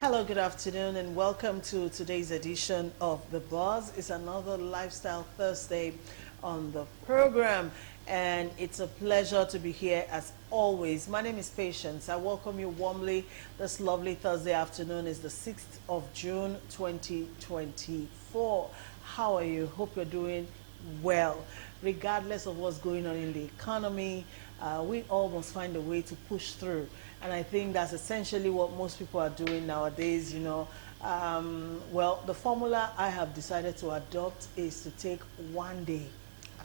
Hello, good afternoon, and welcome to today's edition of The Buzz. It's another Lifestyle Thursday on the program, and it's a pleasure to be here as always. My name is Patience. I welcome you warmly this lovely Thursday afternoon. It's the 6th of June, 2024. How are you? Hope you're doing well. Regardless of what's going on in the economy, we all must find a way to push through. And I think that's essentially what most people are doing nowadays, Well, the formula I have decided to adopt is to take one day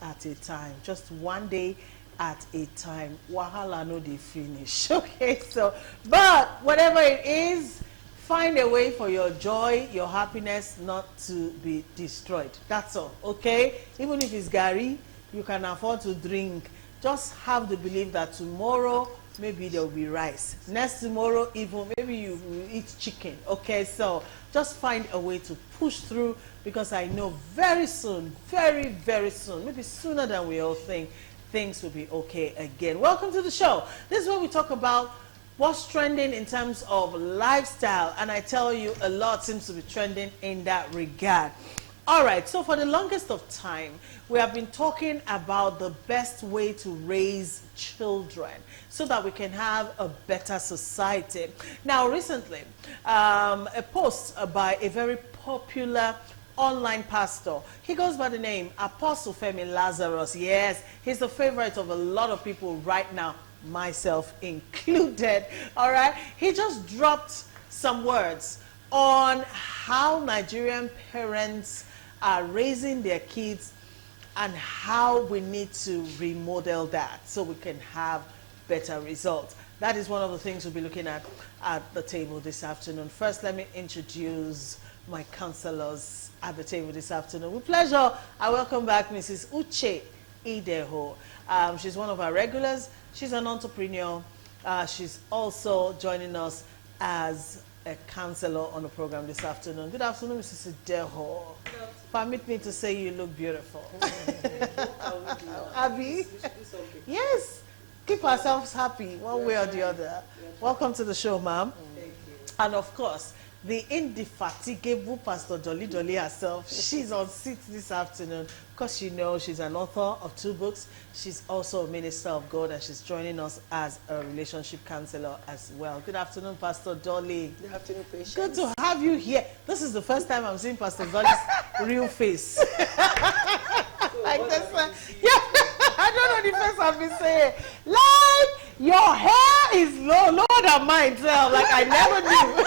at a time. Just one day at a time. Wahala no dey finish. Okay, so, but whatever it is, find a way for your joy, your happiness not to be destroyed. That's all, okay? Even if it's Gary, you can afford to drink. Just have the belief that tomorrow, maybe there will be rice. Next tomorrow, even maybe you will eat chicken. Okay, so just find a way to push through, because I know very soon, very, very soon, maybe sooner than we all think, things will be okay again. Welcome to the show. This is where we talk about what's trending in terms of lifestyle, and I tell you, a lot seems to be trending in that regard. All right, so for the longest of time, we have been talking about the best way to raise children so that we can have a better society. Now, recently, a post by a very popular online pastor. He goes by the name Apostle Femi Lazarus. Yes, he's the favorite of a lot of people right now, myself included. All right, he just dropped some words on how Nigerian parents are raising their kids and how we need to remodel that so we can have better results. That is one of the things we'll be looking at the table this afternoon. First, let me introduce my counselors at the table this afternoon. With pleasure, I welcome back Mrs. Uche Ideho. She's one of our regulars. She's an entrepreneur. She's also joining us as a counselor on the program this afternoon. Good afternoon, Mrs. Ideho. Permit me to say you look beautiful. Abby? Yes. Keep ourselves happy one way or the other. Welcome to the show, ma'am. And of course, the indefatigable Pastor Dolly Dolly herself, she's on seat this afternoon because you know she's an author of 2 books. She's also a minister of God, and she's joining us as a relationship counselor as well. Good afternoon, Pastor Dolly. Good afternoon, Patience. Good to have you here. This is the first time I'm seeing Pastor Dolly's real face. Like this one. Yeah, I don't know the face I've been saying. Like, your hair is lower than mine, so like I never knew.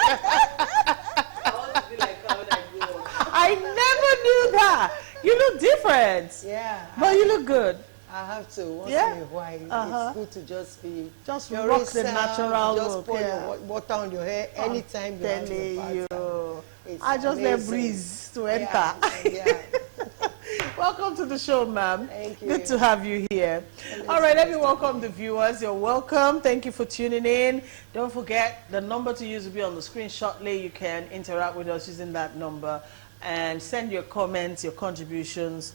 I want to be like her when I grow up. I never knew that. You look different. Yeah. But you look good. I have to once Yeah? in a while. Uh-huh. It's good to just be Just your rock the yourself, natural just look. pour Yeah. your water on your hair anytime you have Telling your you. It's I just let amazing. breeze to enter. Yeah. Welcome to the show, ma'am. Thank you. Good to have you here. All right, let me welcome the viewers. You're welcome. Thank you for tuning in. Don't forget, the number to use will be on the screen shortly. You can interact with us using that number and send your comments, your contributions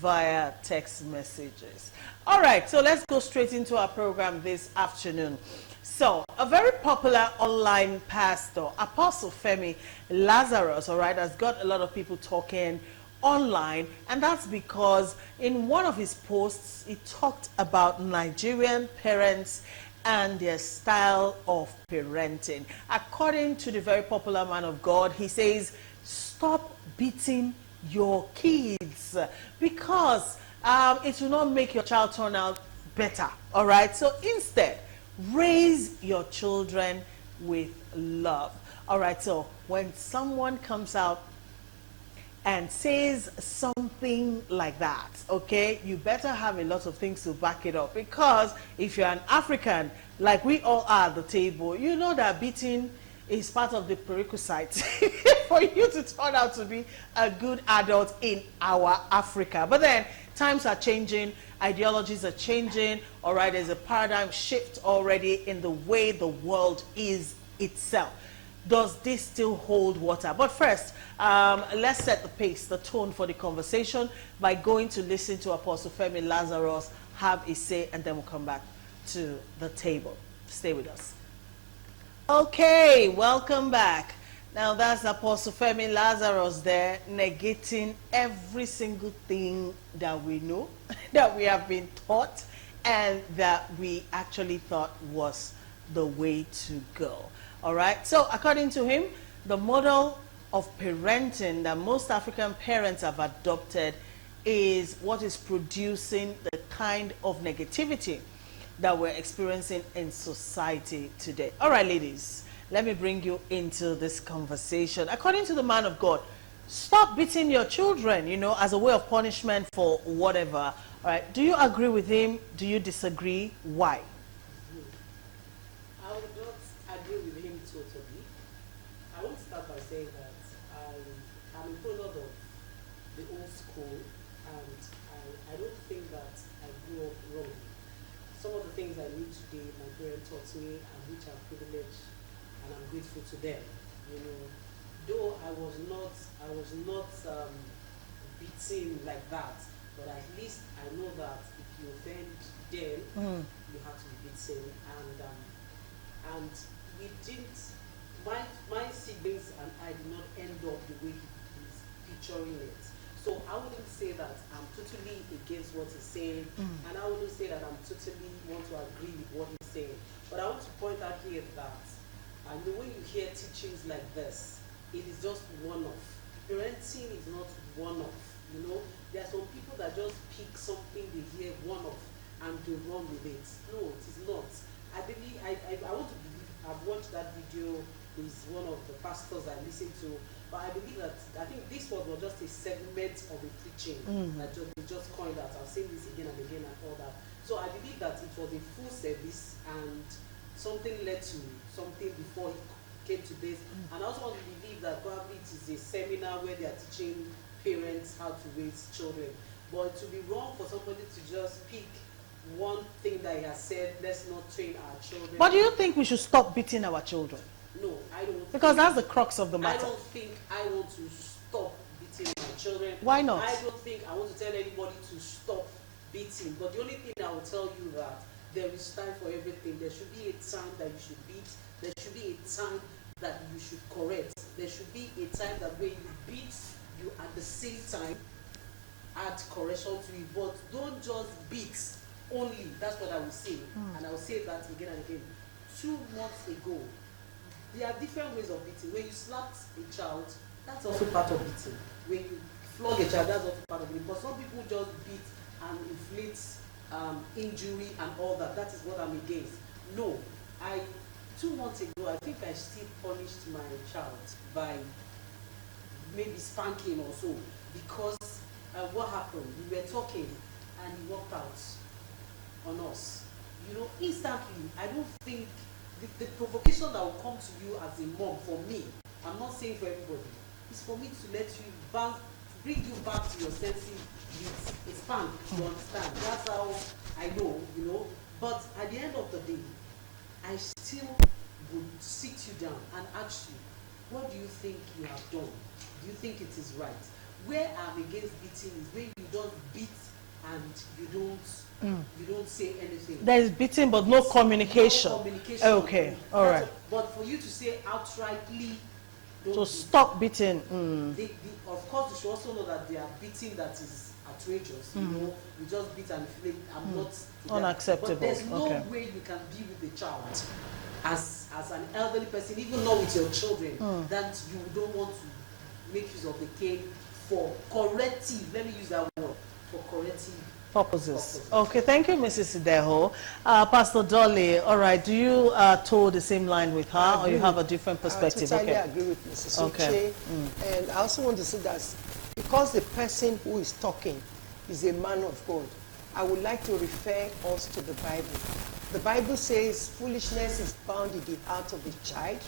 via text messages. All right, so let's go straight into our program this afternoon. So, a very popular online pastor, Apostle Femi Lazarus, all right, has got a lot of people talking online, and that's because in one of his posts, he talked about Nigerian parents and their style of parenting. According to the very popular man of God, he says, stop beating your kids because it will not make your child turn out better, all right? So instead, raise your children with love. All right, so when someone comes out and says something like that, okay, you better have a lot of things to back it up, because if you're an African, like we all are at the table, you know that beating is part of the prerequisite for you to turn out to be a good adult in our Africa. But then times are changing, ideologies are changing, all right, there's a paradigm shift already in the way the world is itself. Does this still hold water? But first, let's set the pace, the tone for the conversation by going to listen to Apostle Femi Lazarus have a say, and then we'll come back to the table. Stay with us. Okay, welcome back. Now that's Apostle Femi Lazarus there, negating every single thing that we know, that we have been taught, and that we actually thought was the way to go. All right. So according to him, the model of parenting that most African parents have adopted is what is producing the kind of negativity that we're experiencing in society today. All right, ladies, let me bring you into this conversation. According to the man of God, stop beating your children, you know, as a way of punishment for whatever. All right. Do you agree with him? Do you disagree? Why? I would not agree with him totally. I want to start by saying that I'm a product of the old school, and I don't think that I grew up wrong. Some of the things I knew today, my parents taught me, and which I'm privileged, and I'm grateful to them. You know, though I was not beaten like that, but at least I know that if you offend them, you have to be beaten, and we didn't. My siblings and I did not end up the way he's picturing it. So I wouldn't say that I'm totally against what he's saying, and I wouldn't say that I'm totally want to agree with what he's saying. But I want to point out here that, and the way you hear teachings like this, it is just one-off. Parenting is not one-off. You know, there are some people that just pick something they hear one-off and they run with it. No, it is not. I believe I want to believe. I've watched that video. Is one of the pastors I listen to, but I believe that I think this was just a segment of a preaching that they just coined that. I've seen this again and again and all that. So I believe that it was a full service and something led to something before it came to this. And I also want to believe that probably it is a seminar where they are teaching parents how to raise children. But it would be wrong for somebody to just pick one thing that he has said, let's not train our children. But do you think we should stop beating our children? No, I don't. Because that's the crux of the matter. I don't think I want to stop beating my children. Why not? I don't think I want to tell anybody to stop beating. But the only thing I will tell you that there is time for everything. There should be a time that you should beat. There should be a time that you should correct. There should be a time that when you beat, you at the same time add correction to it. But don't just beat only. That's what I will say. And I will say that again and again. 2 months ago, there are different ways of beating. When you slap a child, that's also part of beating. When you flog a child, that's also part of it. But some people just beat and inflict injury and all that. That is what I'm against. No, 2 months ago, I think I still punished my child by maybe spanking or so, because what happened? We were talking and he walked out on us. You know, instantly, I don't think the provocation that will come to you as a mom, for me, I'm not saying for everybody, is for me to let you bring you back to your senses with a spank. You understand? That's how I know, you know. But at the end of the day, I still would sit you down and ask you, what do you think you have done? Do you think it is right? Where I'm against beating is when you don't beat and you don't say anything. There is beating, but no communication. No communication. Okay, all right. But for you to say outrightly, don't So stop beating. of course, you should also know that there are beating that is outrageous. You know, you just beat and inflict. I'm not Unacceptable. But there's no Okay. way you can be with the child as an elderly person, even not with your children, that you don't want to make use of the cane for corrective. Let me use that word, for corrective Purposes. Okay, thank you, Mrs. Ideho. Pastor Dolly, all right, do you toe the same line with her, or you have a different perspective? I totally Okay. agree with Mrs. Okay. Uche. And I also want to say that because the person who is talking is a man of God, I would like to refer us to the Bible. The Bible says foolishness is bound in the heart of the child.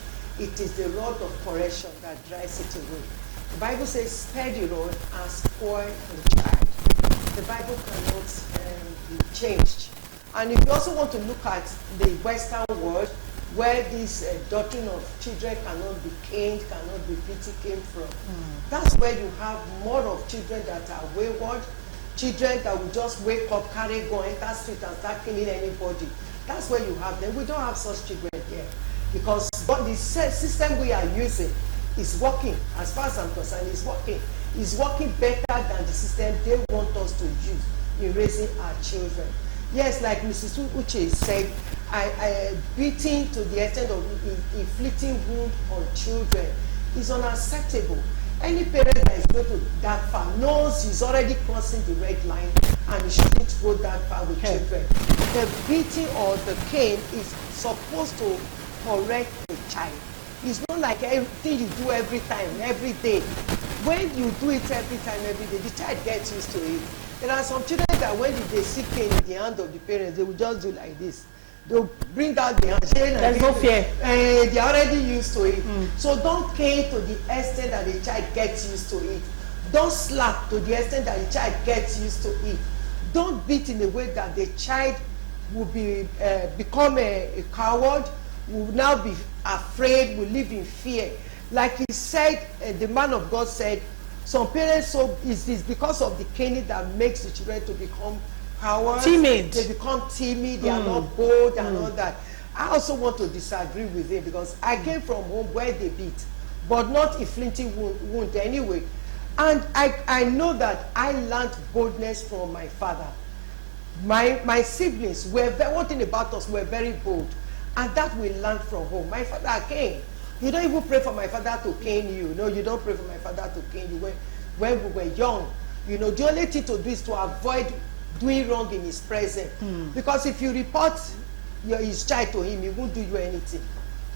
It is the rod of correction that drives it away. The Bible says spare the rod and spoil the child. The Bible cannot be changed. And if you also want to look at the Western world, where this doctrine of children cannot be caned, cannot be beaten came from, that's where you have more of children that are wayward, children that will just wake up, carry gun, enter street and start killing anybody. That's where you have them. We don't have such children here, because the system we are using is working. As far as I'm concerned, it's working. It's working better than the system they want us to use in raising our children. Yes, like Mrs. Uche said, beating to the extent of inflicting wound on children is unacceptable. Any parent that is going to that far knows he's already crossing the red line and he shouldn't go that far with children. The beating or the cane is supposed to correct the child. It's not like everything you do every time, every day. When you do it every time, every day, the child gets used to it. There are some children that when they see cane in the hand of the parents, they will just do like this. They'll bring out the hand. There's no fear. They're already used to it. So don't cane to the extent that the child gets used to it. Don't slap to the extent that the child gets used to it. Don't beat in a way that the child will become a coward, will now be afraid, will live in fear. Like he said, the man of God said, some parents, so it's because of the caning that makes the children to become cowards. Timid. They become timid, they are not bold and all that. I also want to disagree with him because I came from home where they beat, but not a flinty wound anyway. And I know that I learned boldness from my father. My siblings were, one thing about us, were very bold. And that we learned from home. My father came. You don't even pray for my father to cane you. No, you don't pray for my father to cane you. When we were young, you know, the only thing to do is to avoid doing wrong in his presence. Because if you report his child to him, he won't do you anything.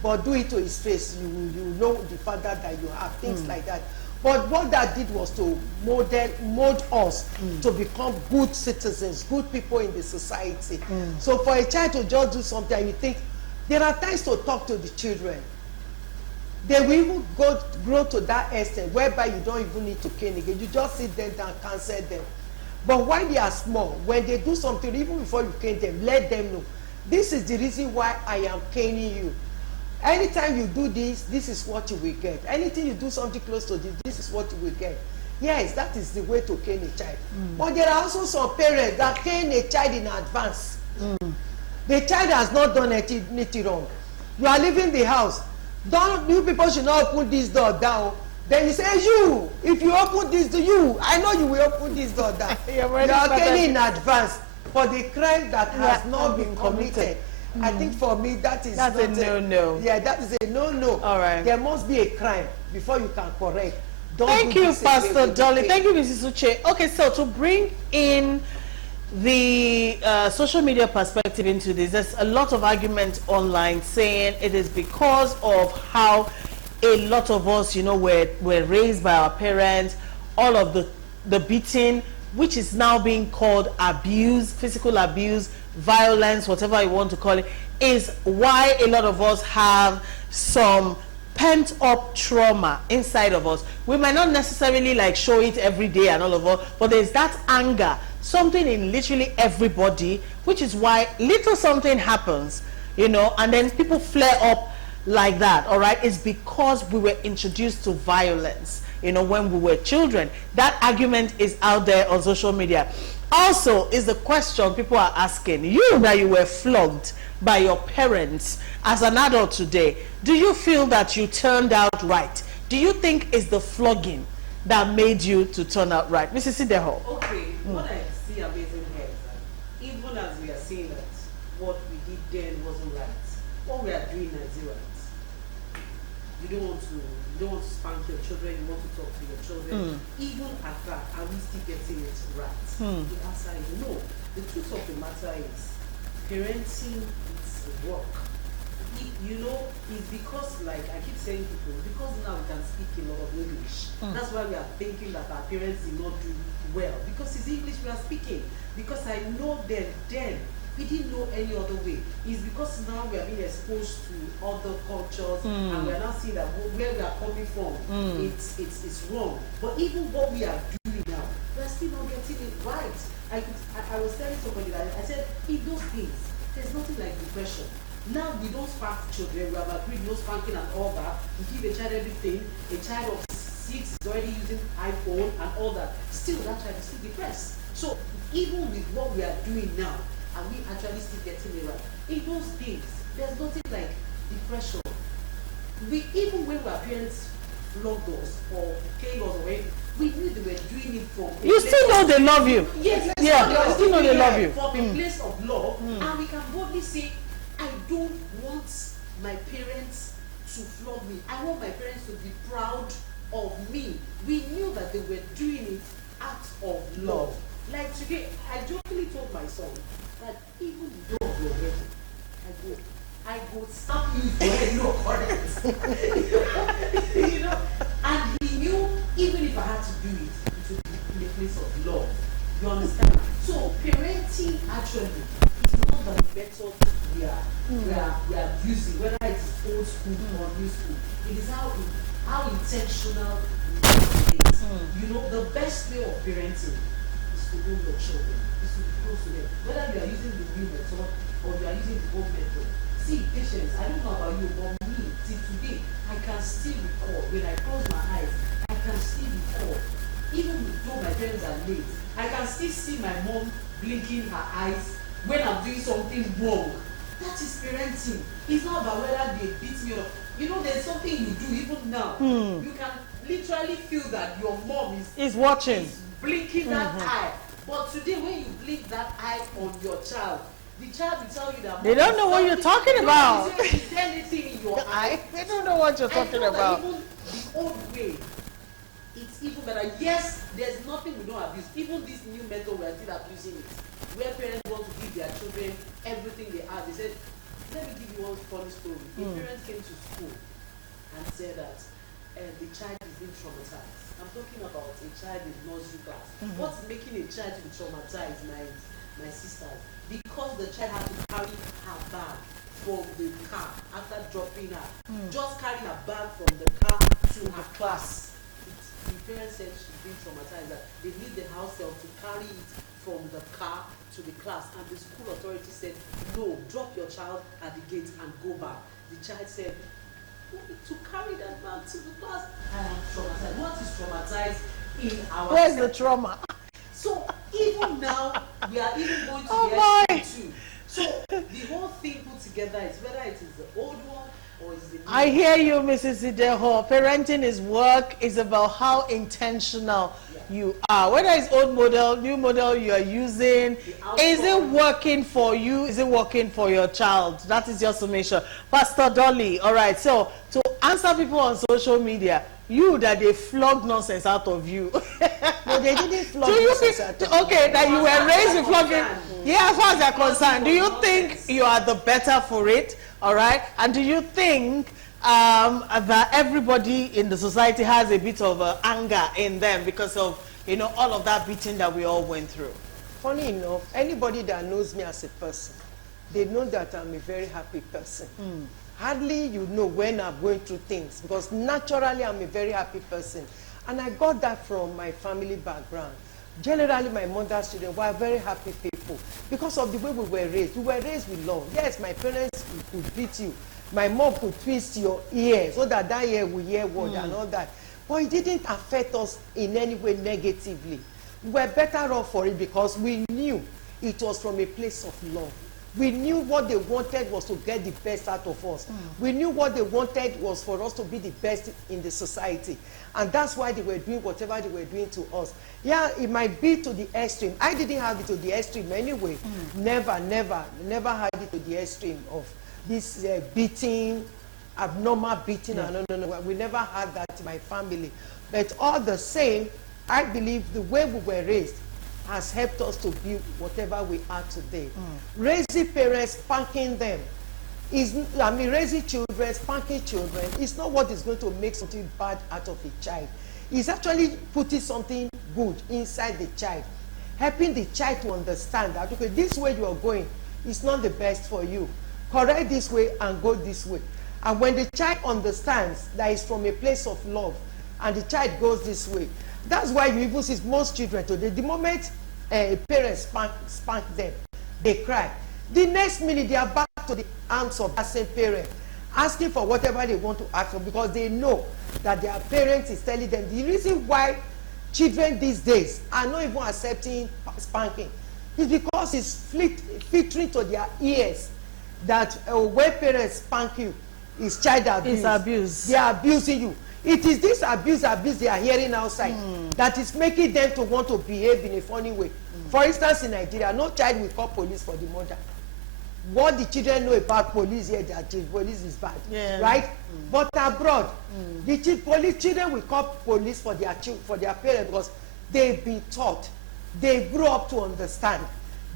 But do it to his face, you know the father that you have, things like that. But what that did was to mold us to become good citizens, good people in the society. So for a child to just do something, you think, there are times to talk to the children. They will even grow to that extent whereby you don't even need to cane again. You just sit them down, counsel them. But while they are small, when they do something, even before you cane them, let them know. This is the reason why I am caning you. Anytime you do this, this is what you will get. Anything you do something close to this, this is what you will get. Yes, that is the way to cane a child. But there are also some parents that cane a child in advance. The child has not done anything wrong. You are leaving the house. You people should not open this door down. Then you say, you, if you open this door, I know you will open this door down. You are caning in advance for the crime that has not been committed. I think for me that's a no-no. Yeah, that is a no-no. All right. There must be a crime before you can correct. Thank you, Pastor Dolly. Thank you, Mrs. Uche. Okay, so to bring in the social media perspective into this, there's a lot of argument online saying it is because of how a lot of us, you know, were raised by our parents, all of the beating, which is now being called abuse, physical abuse, violence, whatever you want to call it, is why a lot of us have some pent-up trauma inside of us. We might not necessarily like show it every day and all of us, but there's that anger, something in literally everybody, which is why little something happens, you know, and then people flare up like that. All right, it's because we were introduced to violence, you know, when we were children. That argument is out there on social media. Also is the question people are asking, you that you were flogged by your parents as an adult today, do you feel that you turned out right? Do you think it's the flogging that made you to turn out right? Mrs. Sideho. Okay, what I see amazing here is that even as we are saying that what we did then wasn't right, what we are doing now is right. You don't want to spank your children, you want to talk to your children. Even at that, are we still getting it right? The answer is no. The truth of the matter is parenting is work. You know, it's because, like I keep saying people, because now we can speak a lot of English. That's why we are thinking that our parents did not do well. Because it's English we are speaking. Because I know them then. We didn't know any other way. It's because now we are being exposed to other cultures and we are now seeing that where we are coming from, it's wrong. But even what we are doing now, we are still not getting it right. I was telling somebody that I said, in those days, there's nothing like depression. Now we don't spank children, we have agreed no spanking and all that. We give a child everything. A child of 6 is already using iPhone and all that. Still, that child is still depressed. So even with what we are doing now, are we actually still getting it right? In those days, there's nothing like depression. Even when our parents flogged us or cane us or anything. We knew they were doing it from a You place still know of- they love you. Yes, Yeah, you still know they love you. from a place of love, and we can boldly say, I don't want my parents to flog me. I want my parents to be proud of me. We knew that they were doing it out of love. Like today, I jokingly told my son that even the day of your wedding, I go stop you if your head no correct. You know, and he knew even if I had to do it, it would be in a place of love. You understand? So parenting actually is not the method we are using, whether it is old school or new school. It is how intentional we do it. You know, the best way of parenting is to know your children, is to be close to them. Whether you are using the new method or you are using the old method. See, patience, I don't know about you, but me, till today, I can still recall, when I close my eyes, I can still recall, even though my parents are late, I can still see my mom blinking her eyes when I'm doing something wrong. That is parenting. It's not about whether they beat me or, you know, there's something you do even now. You can literally feel that your mom Is watching. is blinking that eye. But today, when you blink that eye on your child, the child will tell you that They don't know what you're talking about. Is there anything in your eye? They don't know what you're talking about. Even the old way, it's even better. Yes, there's nothing we don't abuse. Even this new method, we are still abusing it. Where parents want to give their children everything they have. They said, let me give you one funny story. A parent came to school and said that the child is being traumatized. I'm talking about a child in nursery class. What's making a child to be traumatized, my sisters? Because the child had to carry her bag from the car after dropping her. Just carry her bag from the car to her class. The parents said she's being traumatized, that they need the house help to carry it from the car to the class. And the school authority said, no, drop your child at the gate and go back. The child said, to carry that bag to the class, I am traumatized. What is traumatized in our Where's the trauma? So even now, we are even going to Oh the extreme too. So the whole thing put together is whether it is the old one or is the new I one. hear you, Mrs. Ideho. Parenting is work. It's about how intentional you are. Whether it's old model, new model you are using, is it working for you? Is it working for your child? That is your summation. Pastor Dolly, all right. So to answer people on social media, you that they flog nonsense out of you. No, they didn't flog Do you nonsense think, out of okay, that you were raised with flogging? Yeah, as far as they're concerned, do you think Nonsense. you are the better for it? All right, and do you think that everybody in the society has a bit of anger in them because of, you know, all of that beating that we all went through? Funny enough, anybody that knows me as a person, they know that I'm a very happy person. Hardly you know when I'm going through things, because naturally I'm a very happy person. And I got that from my family background. Generally, my mother's children were very happy people because of the way we were raised. We were raised with love. Yes, my parents could beat you. My mom could twist your ear so that that ear will hear word and all that. But it didn't affect us in any way negatively. We were better off for it because we knew it was from a place of love. We knew what they wanted was to get the best out of us. We knew what they wanted was for us to be the best in the society. And that's why they were doing whatever they were doing to us. Yeah, it might be to the extreme. I didn't have it to the extreme anyway. Never had it to the extreme of this beating, abnormal beating. No. We never had that in my family. But all the same, I believe the way we were raised has helped us to build whatever we are today. Raising parents, spanking them, raising children, spanking children, is not what is going to make something bad out of a child. It's actually putting something good inside the child, helping the child to understand that, okay, this way you are going is not the best for you. Correct this way and go this way. And when the child understands that it's from a place of love and the child goes this way, that's why you even see most children today, the moment a parent spank them, they cry. The next minute, they are back to the arms of that same parent, asking for whatever they want to ask for, because they know that their parent is telling them. The reason why children these days are not even accepting spanking is because it's filtering to their ears that when parents spank you, it's child abuse. It's abuse. They are abusing you. It is this abuse they are hearing outside that is making them to want to behave in a funny way. For instance, in Nigeria, no child will call police for the murder. What the children know about police here, that police is bad, right? But abroad, the children will call police for their parents because they've been taught, they grew up to understand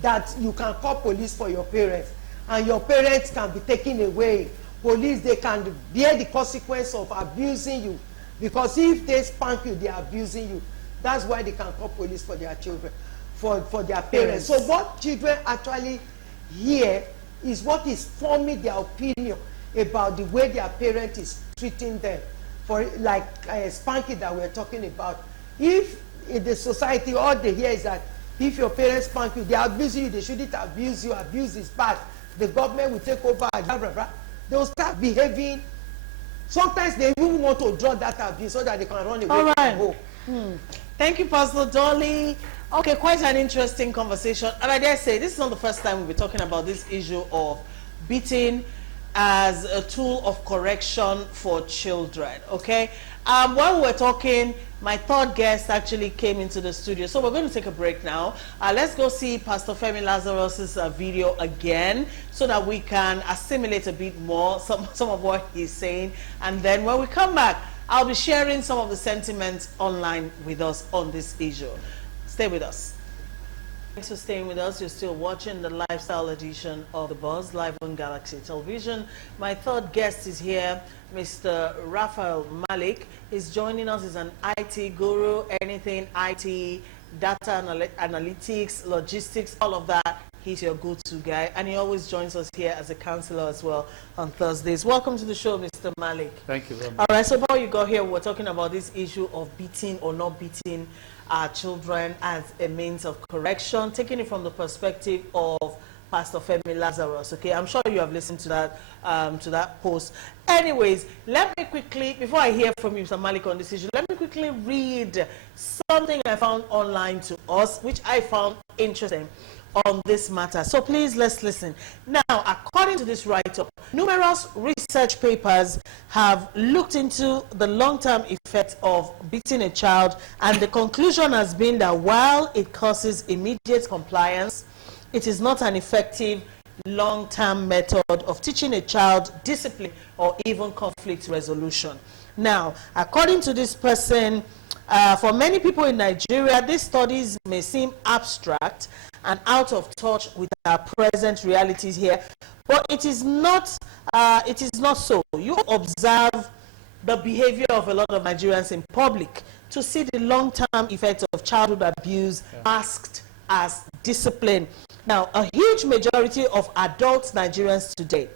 that you can call police for your parents, and your parents can be taken away. Police, they can bear the consequence of abusing you, because if they spank you, they are abusing you. That's why they can call police for their children, for their parents. So what children actually hear is what is forming their opinion about the way their parent is treating them. For like spanking that we're talking about. If in the society all they hear is that if your parents spank you, they are abusing you, they shouldn't abuse you, abuse is bad, the government will take over, blah, blah, blah. They'll start behaving. Sometimes they even want to draw that abuse so that they can run away from home. Thank you, Pastor Dolly. Okay, quite an interesting conversation. And I dare say, this is not the first time we'll be talking about this issue of beating as a tool of correction for children, okay? While we're talking, my third guest actually came into the studio. So we're going to take a break now. Let's go see Pastor Femi Lazarus's video again so that we can assimilate a bit more some of what he's saying. And then when we come back, I'll be sharing some of the sentiments online with us on this issue. Stay with us. Thanks for staying with us. You're still watching the lifestyle edition of The Buzz live on Galaxy Television. My third guest is here, Mr. Raphael Malik. He's joining us. He's an IT guru, anything IT, data analytics, logistics, all of that. He's your go-to guy, and he always joins us here as a counselor as well on Thursdays. Welcome to the show, Mr. Malik. Thank you very much. All right, so before you got here, we're talking about this issue of beating or not beating our children as a means of correction, taking it from the perspective of Pastor Femi Lazarus. Okay, I'm sure you have listened to that post. Anyways, let me quickly, before I hear from you, Mr. Malik, on this issue, let me quickly read something I found online to us, which I found interesting on this matter. So please, let's listen. Now, according to this write-up, numerous research papers have looked into the long-term effect of beating a child, and the conclusion has been that while it causes immediate compliance, it is not an effective long-term method of teaching a child discipline or even conflict resolution. Now, according to this person, for many people in Nigeria, these studies may seem abstract and out of touch with our present realities here, but it is not so. You observe the behavior of a lot of Nigerians in public to see the long-term effects of childhood abuse masked as discipline. Now, a huge majority of adult Nigerians today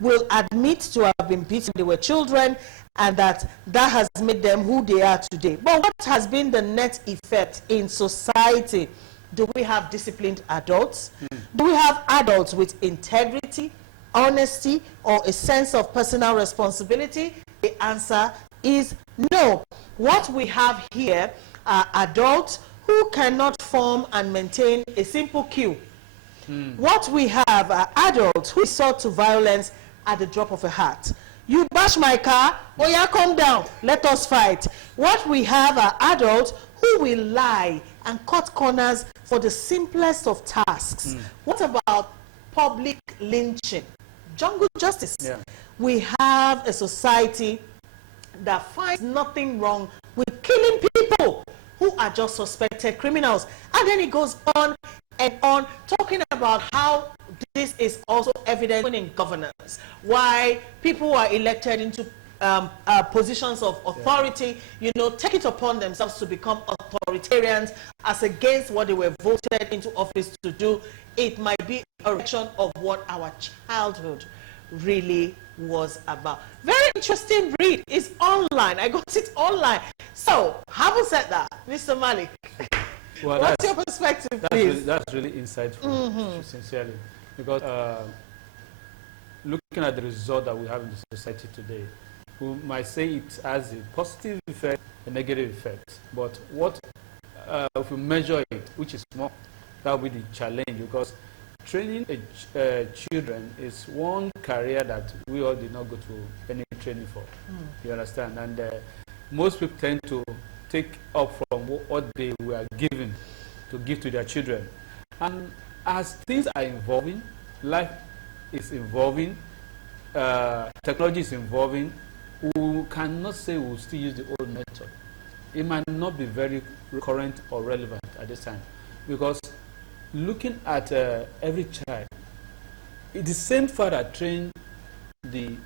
will admit to have been beaten when they were children, and that has made them who they are today. But what has been the net effect in society? Do we have disciplined adults? Do we have adults with integrity, honesty, or a sense of personal responsibility? The answer is no. What we have here are adults who cannot form and maintain a simple cue. What we have are adults who resort to violence at the drop of a hat. You bash my car, oh yeah, calm down, let us fight. What we have are adults who will lie and cut corners for the simplest of tasks. What about public lynching? Jungle justice. We have a society that finds nothing wrong with killing people who are just suspected criminals. And then it goes on and on, talking about how this is also evident in governance. Why people who are elected into positions of authority, you know, take it upon themselves to become authoritarians as against what they were voted into office to do. It might be a reflection of what our childhood really was about. Very interesting read. It's online. I got it online. So, having said that, Mr. Malik, well, what's your perspective, please? That's really insightful, sincerely. Because looking at the result that we have in the society today, we might say it has a positive effect, a negative effect. But what if we measure it, which is more, that will be the challenge, because training children is one career that we all did not go to any training for. You understand? And most people tend to take up from what they were given to give to their children. And as things are evolving, life is evolving, technology is evolving, we cannot say we'll still use the old method. It might not be very current or relevant at this time, because looking at every child, it's the same father trained the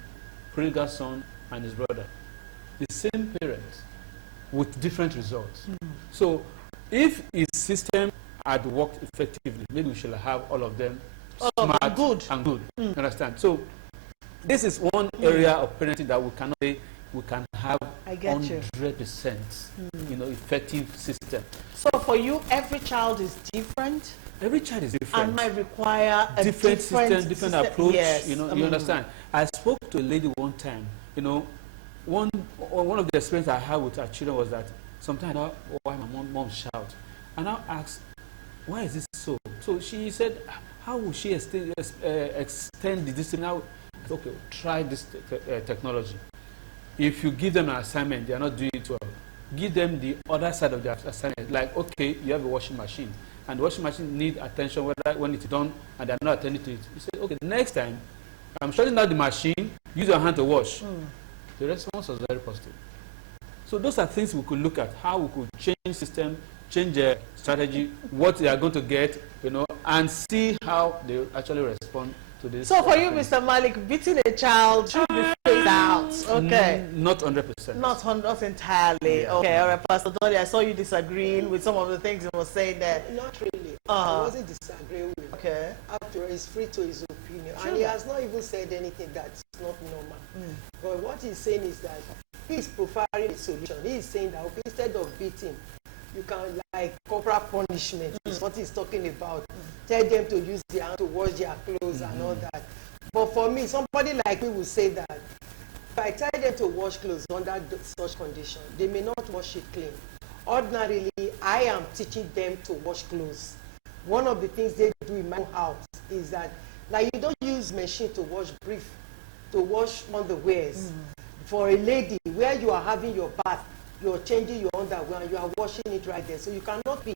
prodigal son and his brother, the same parents with different results. So if his system had worked effectively, maybe we should have all of them smart and good. Understand? So this is one area of parenting that we cannot say we can have 100% effective system. So for you, every child is different? Every child is different. And might require a different system, different approach. Yes. You understand? I spoke to a lady one time. One of the experiences I had with our children was that sometimes I know why my mom shout, and I asked, why is this so? So she said, how will she extend the discipline? I said, okay, try this technology. If you give them an assignment, they are not doing it well, give them the other side of the assignment. Like, okay, you have a washing machine, and the washing machine needs attention when it's done, and they are not attending to it. You say, okay, next time, I'm shutting down the machine, use your hand to wash. The response was very positive. So those are things we could look at, how we could change system, change strategy, what they are going to get, and see how they actually respond to this. So for you, Mr. Malik, beating a child should be phased out. Okay. Not 100%. Not entirely. Yeah. Okay, all right, Pastor Dolly, I saw you disagreeing with some of the things he was saying there. Not really. I wasn't disagreeing with him. Okay. After all, he's free to his opinion. Sure. And he has not even said anything that's not normal. But what he's saying is that he's profiling a solution. He's saying that, okay, instead of beating, you can, like, corporal punishment is what he's talking about. Tell them to use their hand to wash their clothes and all that. But for me, somebody like me will say that if I tell them to wash clothes under such condition, they may not wash it clean. Ordinarily, I am teaching them to wash clothes. One of the things they do in my house is that, like, you don't use machine to wash underwears. For a lady, where you are having your bath, you're changing your underwear and you are washing it right there. So you cannot be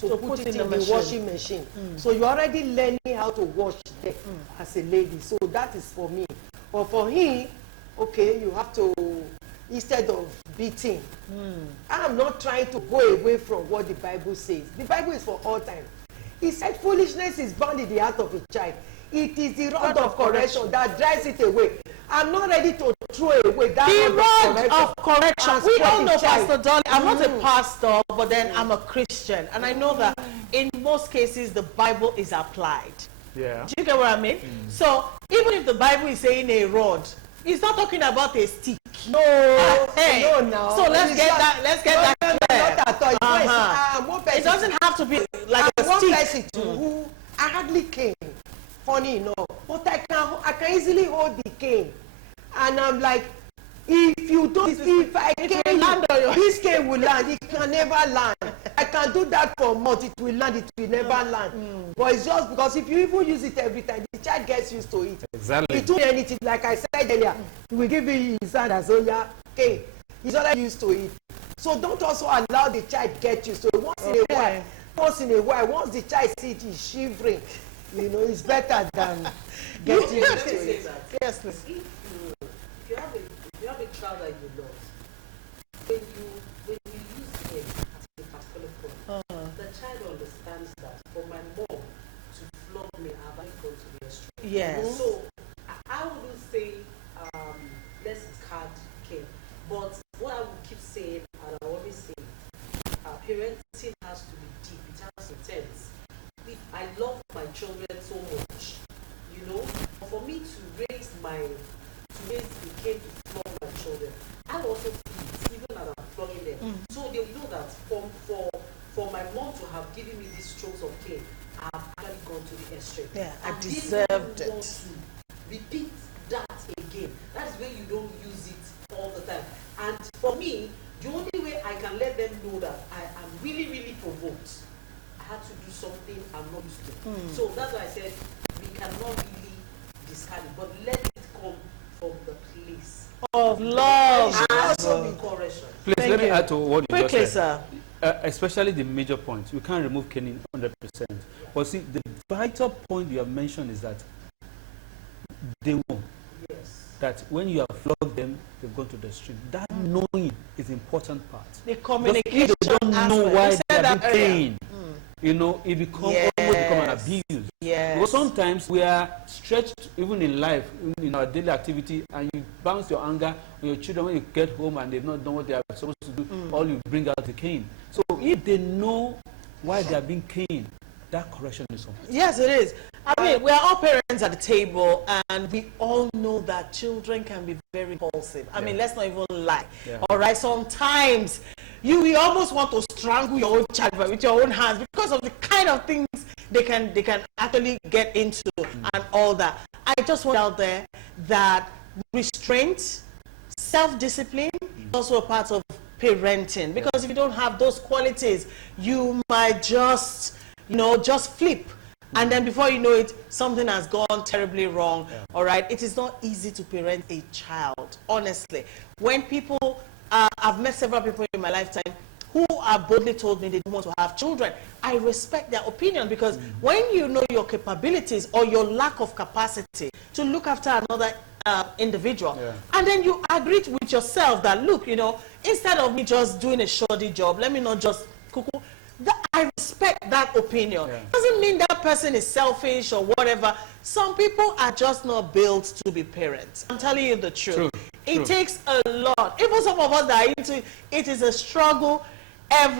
to put it in the washing machine. So you're already learning how to wash there as a lady. So that is for me. But for him, okay, you have to, instead of beating, I'm not trying to go away from what the Bible says. The Bible is for all time. It said foolishness is bound in the heart of a child. It is the rod of correction that drives it away. I'm not ready to throw away that rod of correction. We all know, Pastor Dolly, I'm not a pastor, but then I'm a Christian. And I know that in most cases, the Bible is applied. Yeah. Do you get what I mean? So even if the Bible is saying a rod, it's not talking about a stick. No, no. So let's get that clear. It doesn't have to be like a stick. One person who I hardly came. Funny enough, but I can easily hold the cane, and I'm like, if I cane, this cane will land. It can never land. I can do that for months. It will land. It will never land. But it's just because if you even use it every time, the child gets used to it. Exactly. It won't do anything. Like I said earlier, he will give you his hand as okay. He's already used to it. So don't also allow the child get used to it. Once in a while, once the child sees it, he's shivering. It's better than getting used to it. Yes, please. If you have a child that you love, when you use him as a particular point, the child understands that for my mom to flog me, I've already gone to the extreme. Yes. So I wouldn't say let's discard Ken, but what I would keep saying, and I always say, parenting has to be deep. It has to be intense. I love my children so much, for me to raise the cane to flog my children, I also feel it, even as I'm flogging them. So they will know that for my mom to have given me these strokes of cane, I've actually gone to the extreme. Yeah, I and deserved it. it. To repeat that again. That is where you don't use it all the time. And for me, the only way I can let them know that I am really, really provoked, I had to do something I'm not used to. So that's why I said we cannot really discard it, but let it come from the place of love. and also be correction. Please, Thank let me you. add to what you Quickly, just said. sir. Especially the major points. We can't remove caning 100%. But see, the vital point you have mentioned is that they know that when you have flogged them, they've gone to the street. That knowing is the important part. The Because communication if they don't know aspect. why We they said are that being earlier. caned, you know, it becomes almost become an abuse. Yes. Because sometimes we are stretched even in life, in our daily activity, and you bounce your anger on your children when you get home and they've not done what they are supposed to do, all you bring out the cane. So if they know why they are being caned, that correction is something. Yes, it is. I mean, we are all parents at the table, and we all know that children can be very impulsive. I mean, let's not even lie. Yeah. All right, sometimes you almost want to strangle your own child with your own hands because of the kind of things they can actually get into and all that. I just want out there that restraint, self-discipline is also a part of parenting, because if you don't have those qualities, you might just, you know, just flip. And then before you know it, something has gone terribly wrong. All right, it is not easy to parent a child, honestly. When people, I've met several people in my lifetime who have boldly told me they don't want to have children. I respect their opinion, because when you know your capabilities or your lack of capacity to look after another individual, and then you agree with yourself that, look, you know, instead of me just doing a shoddy job, let me not just cuckoo. I respect that opinion. Doesn't mean that person is selfish or whatever. Some people are just not built to be parents. I'm telling you the truth. It takes a lot. Even some of us that are into it, it is a struggle.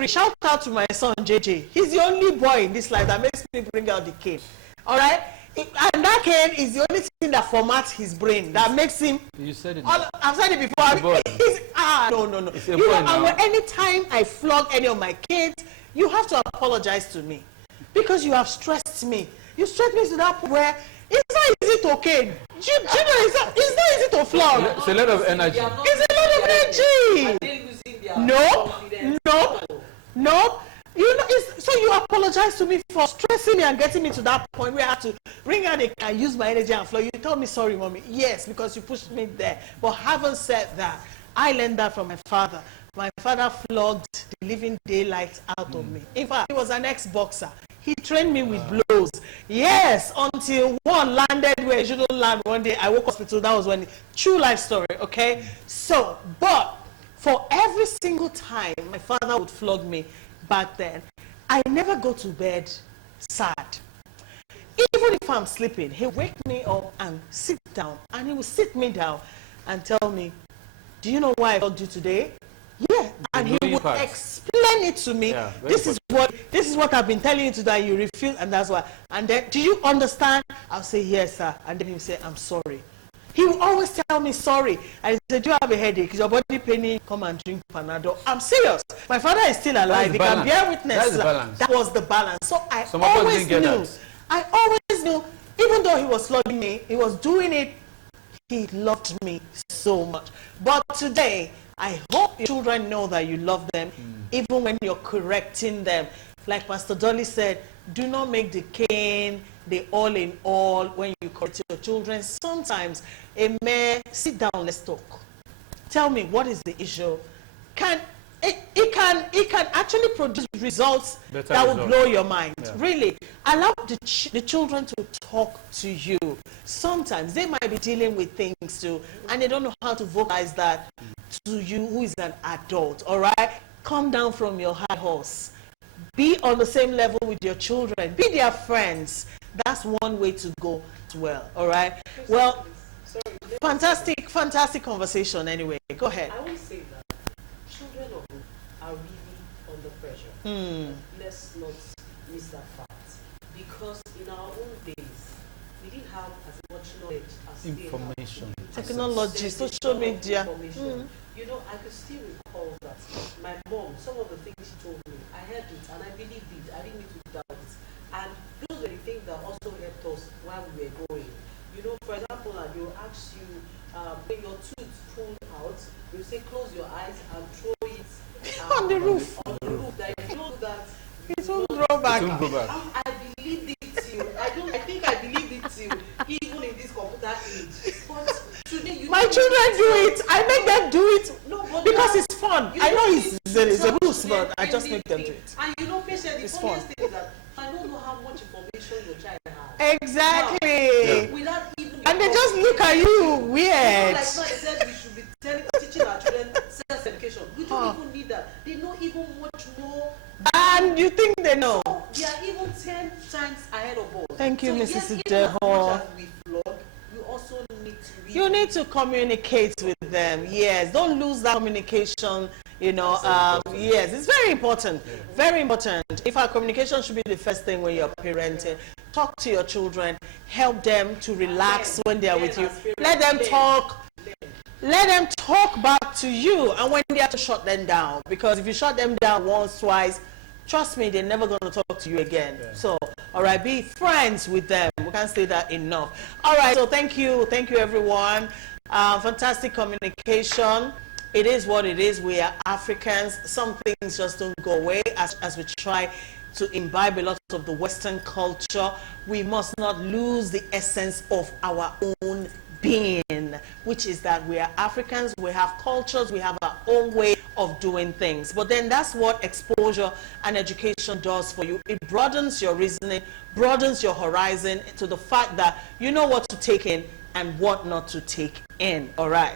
Shout out to my son JJ. He's the only boy in this life that makes me bring out the cane. All right? And that cane is the only thing that formats his brain, that makes him. You said it. I've said it before. No. You know, and anytime I flog any of my kids, you have to apologize to me, because you have stressed me. You stressed me to that point where it's not easy to cane. Do you know, it's not easy to flog. It's a lot of energy. It's a lot of energy. No. You know, so you apologize to me for stressing me and getting me to that point where I have to bring out and use my energy and flow. You tell me sorry, mommy. Yes, because you pushed me there. But having said that, I learned that from my father. My father flogged the living daylight out of me. In fact, he was an ex-boxer. He trained me with blows. Yes, until one landed where it shouldn't land. One day I woke up in hospital. That was when, true life story, okay? So, but for every single time my father would flog me back then, I never go to bed sad. Even if I'm sleeping, he'll wake me up and sit down. And he will sit me down and tell me, do you know why I flogged you today? Yeah, and he would explain it to me. This is what I've been telling you today. You refuse, and that's why. And then, do you understand? I'll say yes, sir. And then he'll say, I'm sorry. He will always tell me sorry. I said, do you have a headache? Is your body paining? Come and drink Panadol. I'm serious. My father is still alive. He can bear witness. That was the balance. So I always knew, even though he was flogging me, he was doing it, he loved me so much. But today, I hope your children know that you love them, even when you're correcting them. Like Pastor Dolly said, do not make the cane the all in all when you correct your children. Sometimes, sit down, let's talk. Tell me, what is the issue? It can actually produce results that will blow your mind. Really, allow the children to talk to you. Sometimes they might be dealing with things too, and they don't know how to vocalize that to you, who is an adult. All right, come down from your high horse. Be on the same level with your children. Be their friends. That's one way to go as well. All right. Well, fantastic conversation. Anyway, go ahead. I will say that children are really under pressure. Let's not miss that fact, because in our own days we didn't have as much knowledge as information, technology, social media. You know, I could still recall that my mom, some of the things she told me, I heard it and I believed it. I didn't need to doubt it. And those were the things that also helped us while we were going. You know, for example, they'll ask you, when your tooth pulled out, they'll say close your eyes and throw it on the roof. On the roof. That you know that it won't grow back. I believed it till I think I believed it till even in this computer children do it. I make them do it No, but because now, it's fun. you I know don't it's need a to rules, touch but I just them make them do anything. it. And you know, patient, the It's funniest fun. thing is that I don't know how much information your child has. Exactly. Without even And they just look at you weird. Like now, I said we should be teaching our children sex education. We don't even need that. They know even much more. And you think they know? So they are even 10 times ahead of us. Thank you, so Mrs. Yes, even Ideho. as much as we flog, we also need to read. You need to communicate with them. Yes, don't lose that communication. You know, yes, it's very important. Very important. In fact, communication should be the first thing when you're parenting. Talk to your children. Help them to relax when they are with you. Let them talk. Let them talk back to you. And when they have to shut them down, because if you shut them down once, twice, trust me, they're never going to talk to you again. So, all right, be friends with them. We can't say that enough. All right, so thank you everyone. Fantastic communication. It is what it is. We are Africans. Some things just don't go away as we try to imbibe a lot of the Western culture. We must not lose the essence of our own being, which is that we are Africans, we have cultures, we have our own way of doing things. But then that's what exposure and education does for you. It broadens your reasoning, broadens your horizon to the fact that you know what to take in and what not to take in. All right.